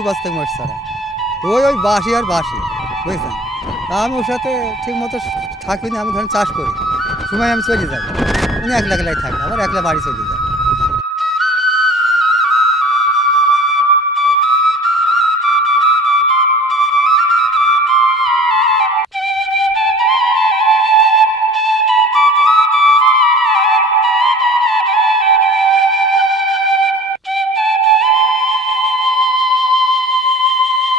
2 বছর থেকে মোটর চড়ায়। তো ওই বাসি আর বাসি, বুঝছেন। তা আমি ওর সাথে ঠিক মতো থাকি না, আমি ধরেন চাষ করি, সময় আমি চলে যাই, উনি একলা একলাই থাকে, আবার একলা বাড়ি চলে যায়।